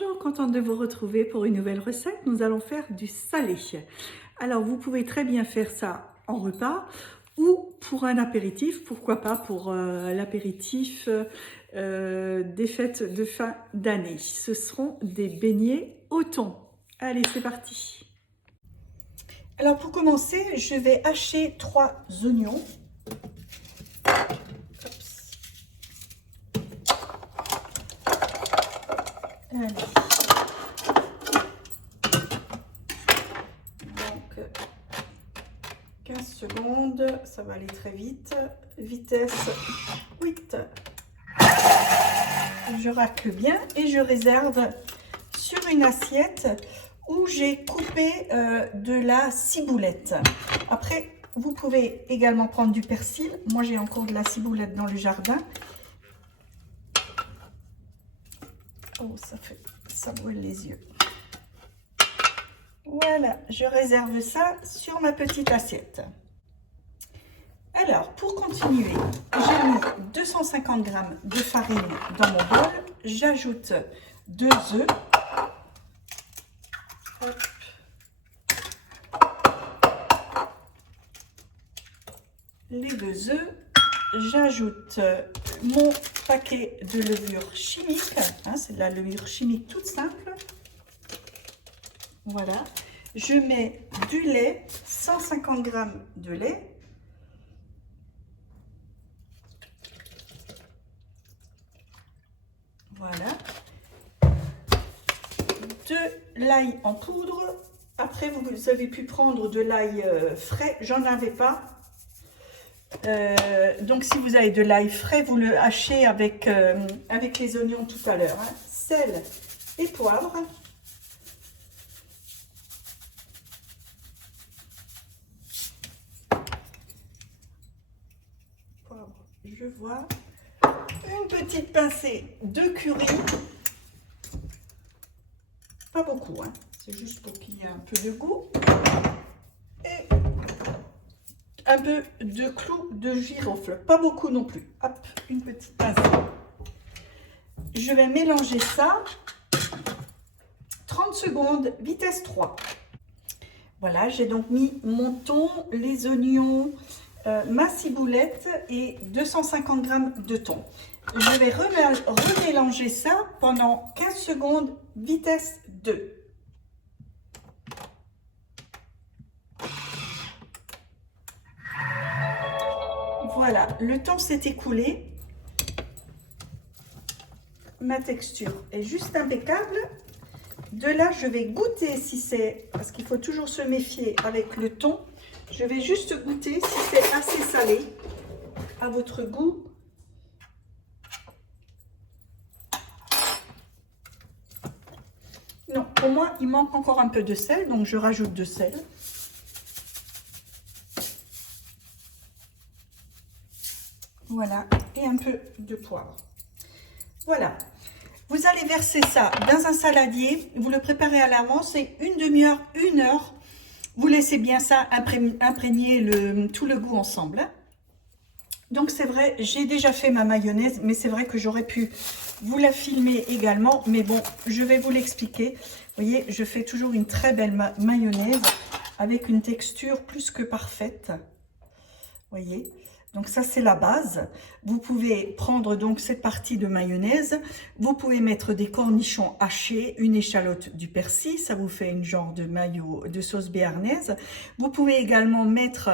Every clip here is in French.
Bonjour, contente de vous retrouver pour une nouvelle recette. Nous allons faire du salé. Alors, vous pouvez très bien faire ça en repas ou pour un apéritif. Pourquoi pas pour l'apéritif des fêtes de fin d'année. Ce seront des beignets au thon. Allez, c'est parti. Alors, pour commencer, je vais hacher 3 oignons. Allez. Donc, 15 secondes, ça va aller très vite. Vitesse 8. Je racle bien et je réserve sur une assiette où j'ai coupé de la ciboulette. Après, vous pouvez également prendre du persil. Moi, j'ai encore de la ciboulette dans le jardin. Oh, ça brûle les yeux. Voilà, je réserve ça sur ma petite assiette. Alors, pour continuer, j'ai mis 250 g de farine dans mon bol. J'ajoute 2 œufs. Hop. Les 2 œufs. J'ajoute mon paquet de levure chimique. Hein, c'est de la levure chimique toute simple. Voilà. Je mets du lait, 150 g de lait. Voilà. De l'ail en poudre. Après, vous avez pu prendre de l'ail frais. J'en avais pas. Donc, si vous avez de l'ail frais, vous le hachez avec les oignons tout à l'heure. Hein. Sel et poivre. Poivre, je vois. Une petite pincée de curry. Pas beaucoup, hein. C'est juste pour qu'il y ait un peu de goût. Et un peu de clou de girofle. Pas beaucoup non plus. Hop, une petite pincée. Je vais mélanger ça. 30 secondes, vitesse 3. Voilà, j'ai donc mis mon thon, les oignons, ma ciboulette et 250 g de thon. Je vais remélanger ça pendant 15 secondes, vitesse 2. Voilà, le temps s'est écoulé. Ma texture est juste impeccable. De là, je vais goûter si c'est, parce qu'il faut toujours se méfier avec le thon. Je vais juste goûter si c'est assez salé à votre goût. Non, pour moi, il manque encore un peu de sel, donc je rajoute de sel. Voilà, et un peu de poivre. Voilà. Vous allez verser ça dans un saladier, vous le préparez à l'avance et une demi-heure, 1 heure, vous laissez bien ça imprégner tout le goût ensemble. Hein. Donc c'est vrai, j'ai déjà fait ma mayonnaise, mais c'est vrai que j'aurais pu vous la filmer également, mais bon, je vais vous l'expliquer. Vous voyez, je fais toujours une très belle mayonnaise avec une texture plus que parfaite. Vous voyez ? Donc ça, c'est la base. Vous pouvez prendre donc cette partie de mayonnaise. Vous pouvez mettre des cornichons hachés, une échalote, du persil. Ça vous fait une genre de mayo, de sauce béarnaise. Vous pouvez également mettre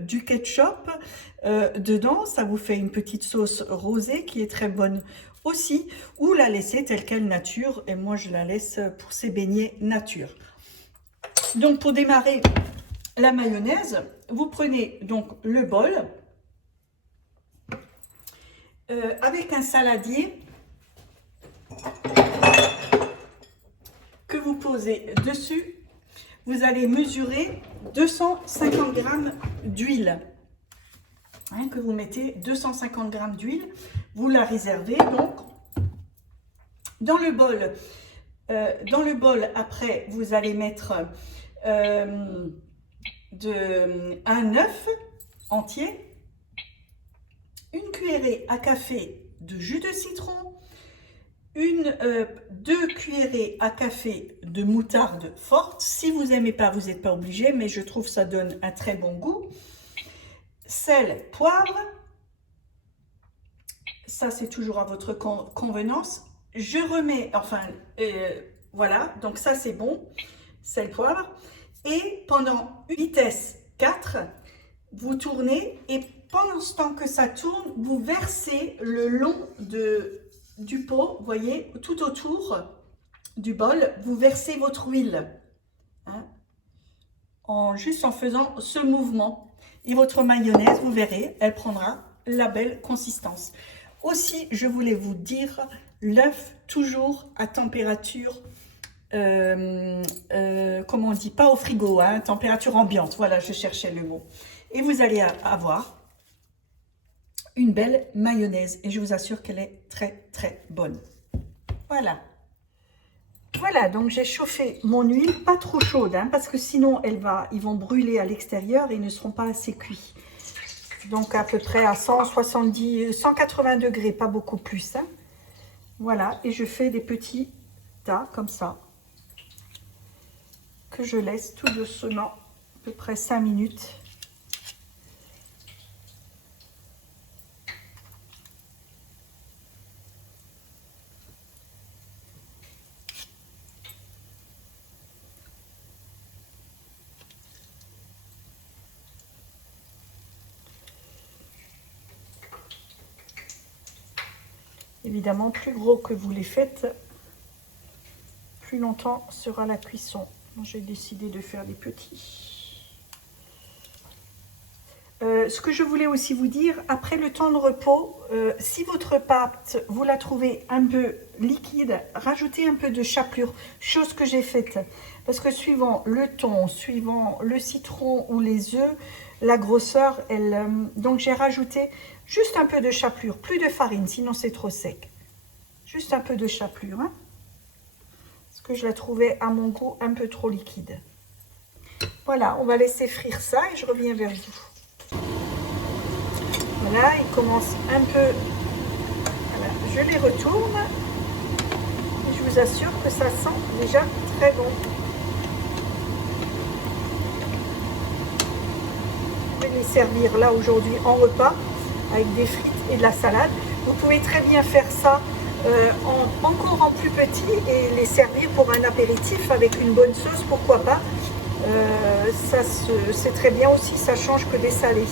du ketchup dedans. Ça vous fait une petite sauce rosée qui est très bonne aussi. Ou la laisser telle quelle nature. Et moi, je la laisse pour ces beignets nature. Donc pour démarrer la mayonnaise, vous prenez donc le bol. Avec un saladier que vous posez dessus, vous allez mesurer 250 g d'huile. Hein, que vous mettez 250 g d'huile, vous la réservez donc dans le bol. Après, vous allez mettre un œuf entier. Une cuillerée à café de jus de citron, 2 cuillerées à café de moutarde forte. Si vous n'aimez pas, vous n'êtes pas obligé, mais je trouve que ça donne un très bon goût. Sel, poivre. Ça, c'est toujours à votre convenance. Je remets, enfin, voilà, donc ça, c'est bon. Sel, poivre. Et pendant vitesse 4, vous tournez et pendant ce temps que ça tourne, vous versez le long du pot, vous voyez, tout autour du bol, vous versez votre huile, hein, juste en faisant ce mouvement. Et votre mayonnaise, vous verrez, elle prendra la belle consistance. Aussi, je voulais vous dire, l'œuf toujours à température, comment on dit, pas au frigo, hein, température ambiante, voilà, je cherchais le mot. Et vous allez avoir une belle mayonnaise et je vous assure qu'elle est très très bonne. Voilà. Voilà, donc j'ai chauffé mon huile, pas trop chaude, hein, parce que sinon ils vont brûler à l'extérieur et ils ne seront pas assez cuits. Donc à peu près à 170, 180 degrés, pas beaucoup plus. Hein. Voilà, et je fais des petits tas comme ça, que je laisse tout doucement, à peu près 5 minutes. Évidemment, plus gros que vous les faites, plus longtemps sera la cuisson. J'ai décidé de faire des petits. Ce que je voulais aussi vous dire, après le temps de repos, si votre pâte, vous la trouvez un peu liquide, rajoutez un peu de chapelure, chose que j'ai faite. Parce que suivant le thon, suivant le citron ou les œufs, la grosseur, donc j'ai rajouté juste un peu de chapelure, plus de farine, sinon c'est trop sec. Juste un peu de chapelure, hein, parce que je la trouvais à mon goût un peu trop liquide. Voilà, on va laisser frire ça et je reviens vers vous. Voilà, il commence un peu, voilà, je les retourne et je vous assure que ça sent déjà très bon. Je vais les servir là aujourd'hui en repas avec des frites et de la salade. Vous pouvez très bien faire ça encore en plus petit et les servir pour un apéritif avec une bonne sauce, pourquoi pas. C'est très bien aussi, ça change que des salés.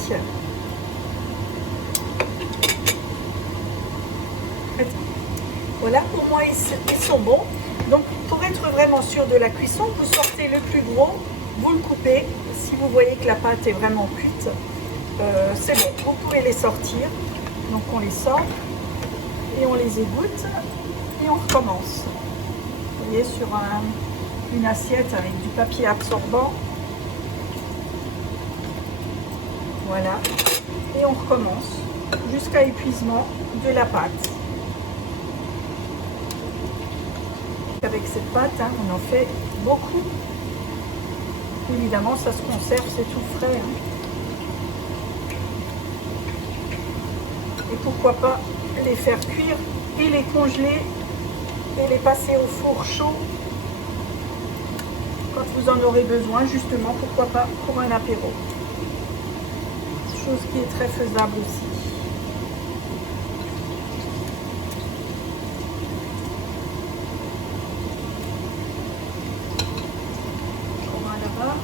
Voilà, pour moi ils sont bons. Donc pour être vraiment sûr de la cuisson, vous sortez le plus gros, vous le coupez. Si vous voyez que la pâte est vraiment cuite, c'est bon, vous pouvez les sortir. Donc on les sort et on les égoutte et on recommence. Vous voyez, sur une assiette avec du papier absorbant. Voilà, et on recommence jusqu'à épuisement de la pâte. Avec cette pâte, hein, on en fait beaucoup. Évidemment, ça se conserve, c'est tout frais. Hein. Et pourquoi pas les faire cuire et les congeler et les passer au four chaud quand vous en aurez besoin, justement, pourquoi pas pour un apéro. Chose qui est très faisable aussi. Là-bas.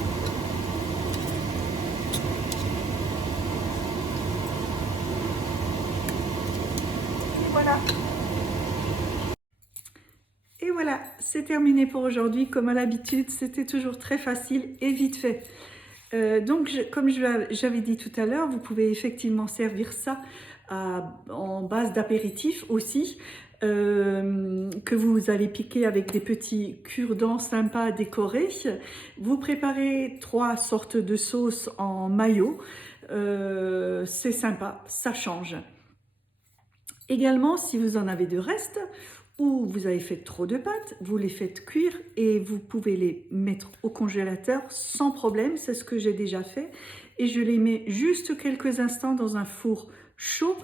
Et voilà. Et voilà, c'est terminé pour aujourd'hui. Comme à l'habitude, c'était toujours très facile et vite fait. Donc, comme j'avais dit tout à l'heure, vous pouvez effectivement servir ça en base d'apéritif aussi, que vous allez piquer avec des petits cure-dents sympas décorés. Vous préparez 3 sortes de sauces en mayo. C'est sympa, ça change. Également, si vous en avez de reste, ou vous avez fait trop de pâtes, vous les faites cuire et vous pouvez les mettre au congélateur sans problème, c'est ce que j'ai déjà fait. Et je les mets juste quelques instants dans un four chaud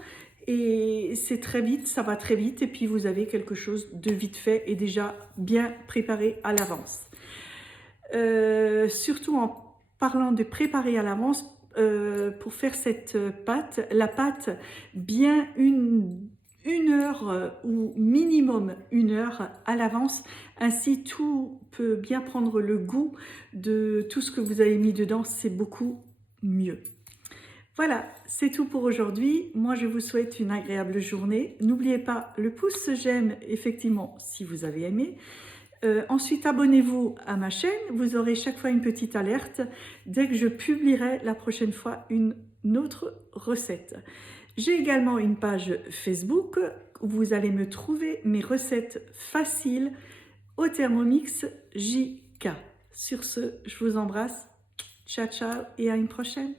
Et c'est très vite, ça va très vite. Et puis vous avez quelque chose de vite fait et déjà bien préparé à l'avance. Surtout en parlant de préparer à l'avance, pour faire cette pâte, la pâte bien une heure ou minimum 1 heure à l'avance, ainsi tout peut bien prendre le goût de tout ce que vous avez mis dedans, c'est beaucoup mieux. Voilà, c'est tout pour aujourd'hui. Moi, je vous souhaite une agréable journée. N'oubliez pas le pouce j'aime, effectivement, si vous avez aimé. Ensuite, abonnez-vous à ma chaîne. Vous aurez chaque fois une petite alerte dès que je publierai la prochaine fois une autre recette. J'ai également une page Facebook où vous allez me trouver mes recettes faciles au Thermomix JK. Sur ce, je vous embrasse. Ciao, ciao et à une prochaine.